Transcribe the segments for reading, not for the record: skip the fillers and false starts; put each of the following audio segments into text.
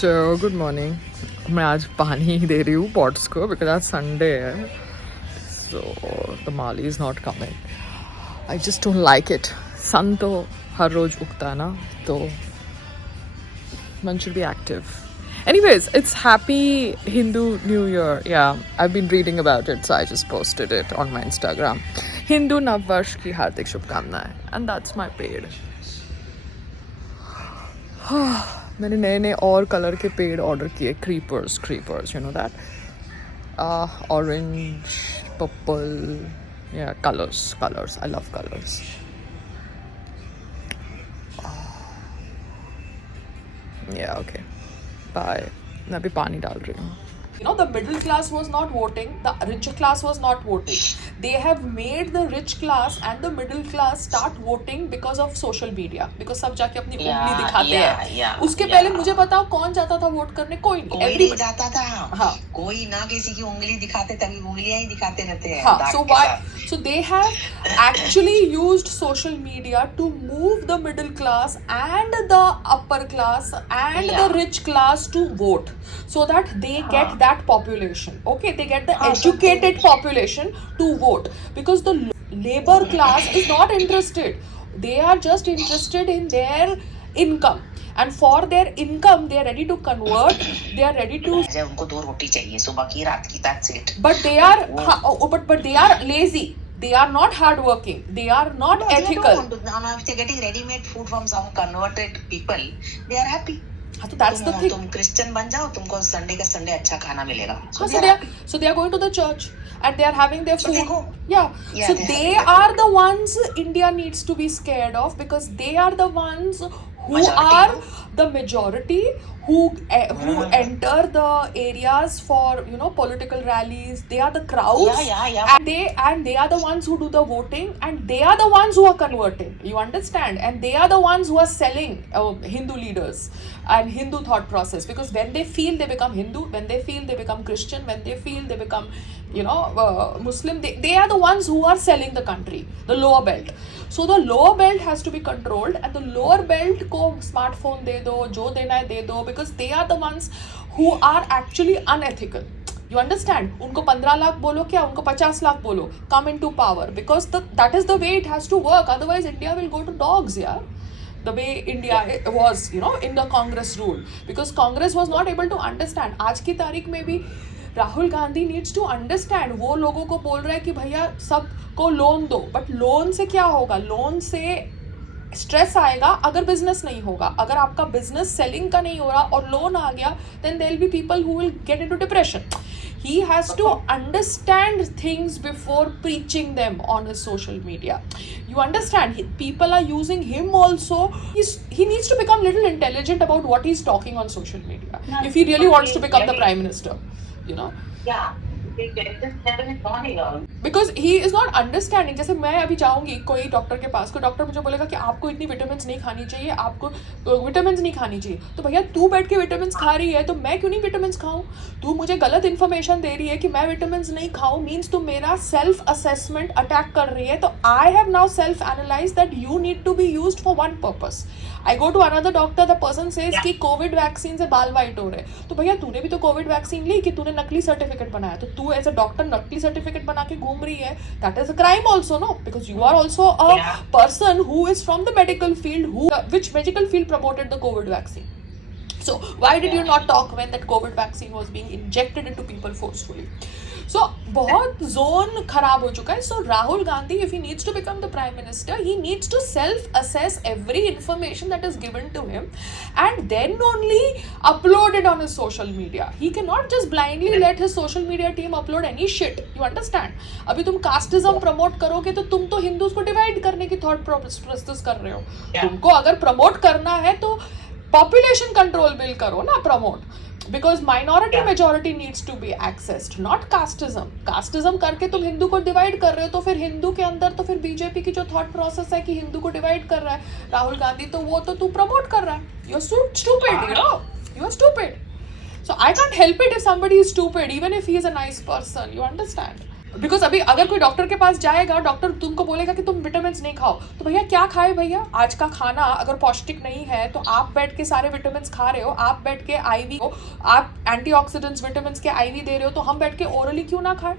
So good morning. मैं आज पानी दे रही हूँ पॉट्स को बिकॉज आज संडे है. So the Mali is not coming. I just don't like it. Sun तो हर रोज उगता है ना, तो one should be active. Anyways, it's Happy Hindu New Year. Yeah, I've been reading about it, so I just posted it on my Instagram. Hindu Nav Varsh की हार्दिक शुभकामनाएं, and that's my paid. मैंने नए नए और colour के पेड़ order किए. Creepers, you know that. Orange, purple, yeah, colors. I love colors. Yeah, okay. Bye. मैं अभी पानी डाल रही हूँ. You know, the middle class was not voting, the rich class was not voting. They have made the rich class and the middle class start voting because of social media. Because सब जाके अपनी उंगली दिखाते हैं. उसके पहले मुझे बताओ कौन जाता था वोट करने? कोई नहीं जाता था. हाँ. कोई ना किसी की उंगली दिखाते, तभी उंगलियां ही दिखाते रहते हैं. हाँ. So they have actually used social media to move the middle class and the upper class and the rich class to vote, so that they get that population. Okay, they get the educated population to vote, because the labor class is not interested. They are just interested in their income, and for their income they are ready to convert. They are ready to. उनको 2 रोटी चाहिए सुबह की, रात की. That's it. But they are but they are lazy. They are not hardworking. They are not ethical. If they're getting ready-made food from some converted people, they are happy. So that's the thing. तुम Christian बन जाओ, तुमको Sunday का Sunday अच्छा खाना मिलेगा. So they are going to the church and they are having their food. So they are the ones India needs to be scared of, because they are the ones who are the majority, who enter the areas for, you know, political rallies. They are the crowds. And they are the ones who do the voting, and they are the ones who are converting. You understand? And they are the ones who are selling Hindu leaders and Hindu thought process, because when they feel they become Hindu, when they feel they become Christian, when they feel they become, you know, Muslim, they are the ones who are selling the country, the lower belt. So the lower belt has to be controlled, and the lower belt को smartphone दे दो, जो देना है दे दो, because they are the ones who are actually unethical. You understand? उनको 15 लाख बोलो क्या, उनको 50 लाख बोलो, come into power, because that is the way it has to work. Otherwise India will go to dogs, yeah. The way India was, you know, in the Congress rule, because Congress was not able to understand. आज की तारीख में भी Rahul Gandhi needs to understand. वो लोगों को बोल रहा है कि भैया सबको लोन दो, बट लोन से क्या होगा? लोन से स्ट्रेस आएगा अगर बिजनेस नहीं होगा. अगर आपका बिजनेस सेलिंग का नहीं हो रहा और लोन आ गया, then there will be people who will get into depression. He has to understand things before preaching them on his social media. You understand? People are using him also. He needs to become little intelligent about what he's talking on social media. If he really wants to become the prime minister, you know. Yeah. Because he is not understanding. जैसे मैं अभी जाऊंगी कोई doctor के पास, कोई doctor मुझे बोलेगा कि आपको इतनी विटामिन नहीं खानी चाहिए, आपको विटामिन नहीं खानी चाहिए. तो भैया तू बैठ के विटामिन खा रही है, तो मैं क्यों नहीं विटामिन खाऊं? तू मुझे गलत इन्फॉर्मेशन दे रही है कि मैं विटामिन नहीं खाऊं, मीन्स तू मेरा सेल्फ असेसमेंट अटैक कर रही है. तो I have now self analyse that you need to be used for one purpose. I go to another doctor, the person says कि कोविड वैक्सीन से बाल वाइट हो रहे. तो भैया तूने भी तो कोविड वैक्सीन ली कि तूने नकली सर्टिफिकेट बनाया, तो तू एज अ डॉक्टर नकली सर्टिफिकेट बना के घूम रही है. That is a crime also, no? Because you are also a person who is from the medical field, which medical field promoted the COVID vaccine. So why did you not talk when that COVID vaccine was being injected into people forcefully? So बहुत zone खराब हो चुका है. So Rahul Gandhi, if he needs to become the prime minister, he needs to self-assess every information that is given to him, and then only upload it on his social media. He cannot just blindly let his social media team upload any shit. You understand? अभी तुम casteism promote करोगे तो तुम तो Hindus को divide करने की thought process कर रहे हो. तुमको अगर प्रमोट करना है तो पॉपुलेशन कंट्रोल बिल करो ना, promote. Because minority majority needs to be accessed, not casteism. Casteism करके तुम हिंदू को डिवाइड कर रहे हो, तो फिर हिंदू के अंदर तो फिर बीजेपी की जो थॉट प्रोसेस है कि हिंदू को डिवाइड कर रहा है राहुल गांधी, तो वो तो तू प्रमोट कर रहा है. You are stupid, you know. You are stupid. So I can't help it if somebody is stupid, even if he is a nice person. You understand? Because अभी अगर कोई डॉक्टर के पास जाएगा, डॉक्टर तुमको बोलेगा कि तुम विटामिन नहीं खाओ, तो भैया क्या खाए भैया? आज का खाना अगर पौष्टिक नहीं है तो आप बैठ के सारे विटामिन खा रहे हो, आप बैठ के आईवी को, आप एंटीऑक्सीडेंट्स विटामिन के आईवी दे रहे हो, तो हम बैठ के ओरली क्यों ना खाए?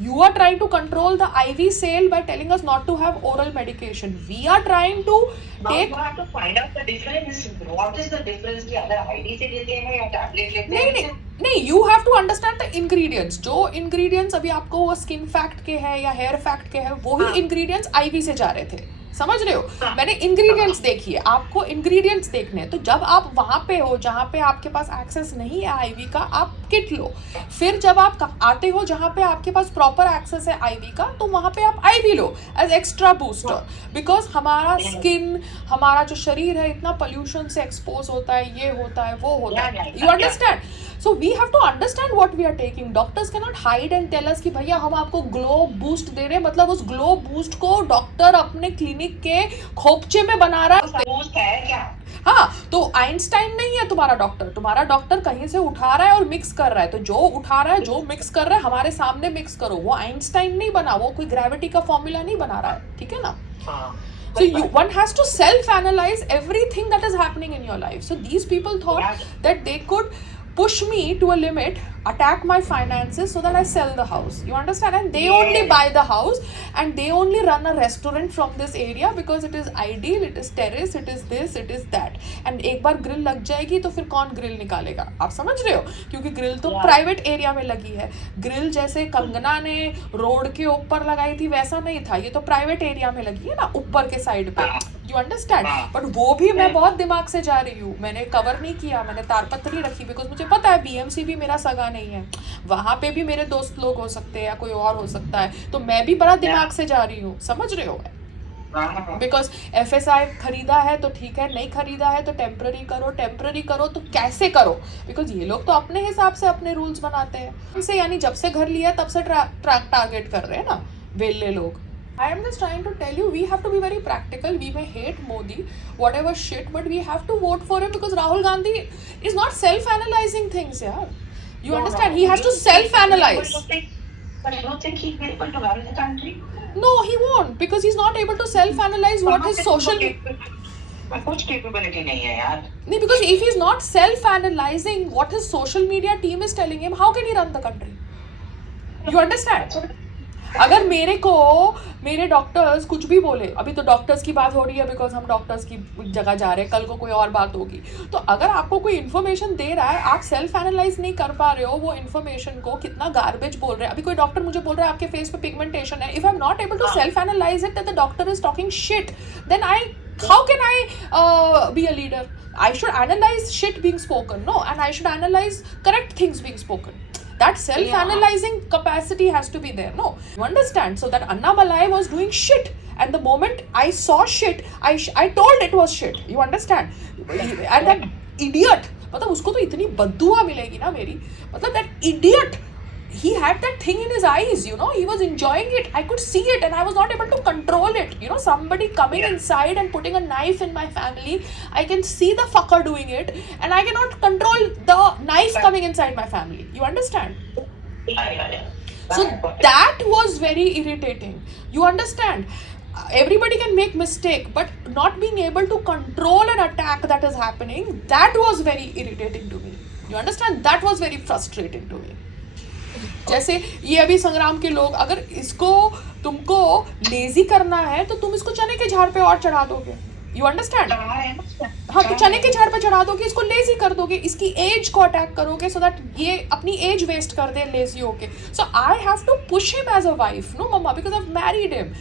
You are trying to control the IV sale by telling us not to have oral medication. We are trying to take. You have to find out the difference. What is the difference कि अगर ID से लेते हैं या tablet लेते नहीं हैं? नहीं नहीं, you have to understand the ingredients. जो इंग्रेडिएंट्स अभी आपको वो स्किन फैक्ट के हैं या हेयर फैक्ट के हैं, वो ही इंग्रेडिएंट्स आईवी से जा रहे थे. समझ रहे हो? मैंने इंग्रेडिएंट्स देखी है, आपको इंग्रेडिएंट्स देखने हैं. तो जब आप वहां पे हो जहां पे आपके पास एक्सेस नहीं है आईवी का, आप किट लो. फिर जब आप आते हो जहां पे आपके पास प्रॉपर एक्सेस है आईवी का, तो वहां पे आप आईवी लो एज एक्स्ट्रा बूस्टर. बिकॉज हमारा स्किन, हमारा जो शरीर है इतना पोल्यूशन से एक्सपोज होता है, ये होता है, वो होता है. You understand? So we have to understand what we are taking. Doctors cannot hide and tell us कि भैया हम आपको ग्लो बूस्ट दे रहे हैं, मतलब उस ग्लो बूस्ट को डॉक्टर अपने क्लिनिक के खोपचे में बना रहा है. बूस्ट है क्या? हाँ, तो आइंस्टाइन नहीं है तुम्हारा डॉक्टर कहीं से उठा रहा है और मिक्स कर रहा है. तो जो उठा रहा है, जो मिक्स कर रहा है, हमारे सामने मिक्स करो. वो आइंस्टाइन नहीं बना, वो कोई ग्रेविटी का फॉर्मूला नहीं बना रहा है. ठीक है ना? So one has to self-analyze everything that is happening in your life. So these people thought that they could push me to a limit, attack my finances so that I sell the house. You understand? And they only buy the house and they only run a restaurant from this area because it is ideal, it is terrace, it is this, it is that. And एक बार grill लग जाएगी तो फिर कौन grill निकालेगा? आप समझ रहे हो? क्योंकि ग्रिल तो प्राइवेट एरिया में लगी है. ग्रिल जैसे कंगना ने रोड के ऊपर लगाई थी वैसा नहीं था, ये तो प्राइवेट एरिया में लगी है ना, ऊपर के साइड पे. You understand? बट वो भी मैं बहुत दिमाग से जा रही हूँ, मैंने कवर नहीं किया, मैंने तारपत्री रखी, बिकॉज मुझे पता है बीएमसी भी मेरा सगा नहीं है, वहां पे भी मेरे दोस्त लोग हो सकते हैं या कोई और हो सकता है. तो मैं भी बड़ा दिमाग से जा रही हूँ. समझ रहे हो? बिकॉज FSI खरीदा है तो ठीक है, नहीं खरीदा है तो टेम्पररी करो तो कैसे करो? बिकॉज ये लोग तो अपने हिसाब से अपने रूल्स बनाते हैं. उनसे यानी जब से घर लिया तब से टारगेट कर रहे हैं ना वेल्ले लोग. I am just trying to tell you, we have to be very practical. We may hate Modi, whatever shit, but we have to vote for him because Rahul Gandhi is not self-analyzing things, yeah. You understand? He has to self-analyze. But you don't think he'll be able to run the country? No, he won't because he's not able to self-analyze what his social. कुछ capability नहीं है यार. No, because if he's not self-analyzing what his social media team is telling him, how can he run the country? You understand? अगर मेरे doctors कुछ भी बोले, अभी तो डॉक्टर्स की बात हो रही है बिकॉज हम डॉक्टर्स की जगह जा रहे हैं, कल को कोई और बात होगी. तो अगर आपको कोई इन्फॉर्मेशन दे रहा है, आप सेल्फ एनालाइज नहीं कर पा रहे हो वो इन्फॉर्मेशन को, कितना गार्बेज बोल रहे हैं. अभी कोई डॉक्टर मुझे बोल रहा है आपके फेस पे पिगमेंटेशन है, if I am not able to self analyse it that the doctor is talking shit, then how can I be a leader? I should analyze shit being spoken, no, and I should analyze correct things being spoken. That self-analyzing capacity has to be there, no? You understand? So that Annamalai was doing shit, and the moment I saw shit, I told it was shit. You understand? And that idiot, मतलब उसको तो इतनी बद्दुआ मिलेगी ना मेरी, मतलब that idiot, he had that thing in his eyes, you know, he was enjoying it. I could see it and I was not able to control it. You know, somebody coming inside and putting a knife in my family, I can see the fucker doing it and I cannot control the knife coming inside my family. You understand? So that was very irritating. You understand? Everybody can make mistake, but not being able to control an attack that is happening, that was very irritating to me. You understand? That was very frustrating to me. जैसे ये अभी संग्राम के लोग, अगर इसको तुमको lazy करना है तो तुम इसको चने के झाड़ पे और चढ़ा दोगे. You understand? हाँ, तो चने के झाड़ पे चढ़ा दोगे, इसको लेजी कर दोगे, इसकी एज को अटैक करोगे सो दैट ये अपनी एज वेस्ट कर दे लेजी होके. So I have to push him as a wife, no mamma, because I have married him.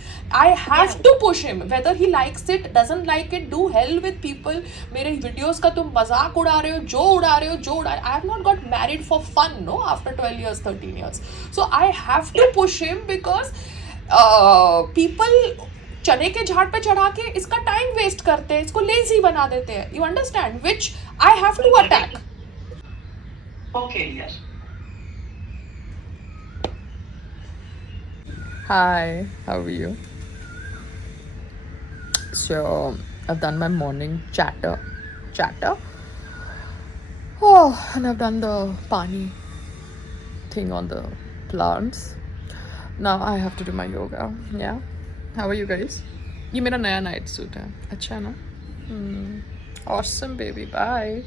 I have to push him whether he likes it, doesn't like it, do hell with people. मेरे videos का तुम मजाक उड़ा रहे हो, जो उड़ा रहे हो. I have not got married for fun, no, after 12 years 13 years. So I have to push him because people चने के झाड़ पे चढ़ा के इसका टाइम वेस्ट करते हैं, इसको लेजी बना देते हैं. You understand? Which I have to attack. Okay, yes. Hi, how are you? So I've done my morning chatter. Oh, and I've done the pani thing on the plants. Now I have to do my yoga. Yeah. How are you guys? ये मेरा नया night suit है. अच्छा है ना? Awesome baby. Bye.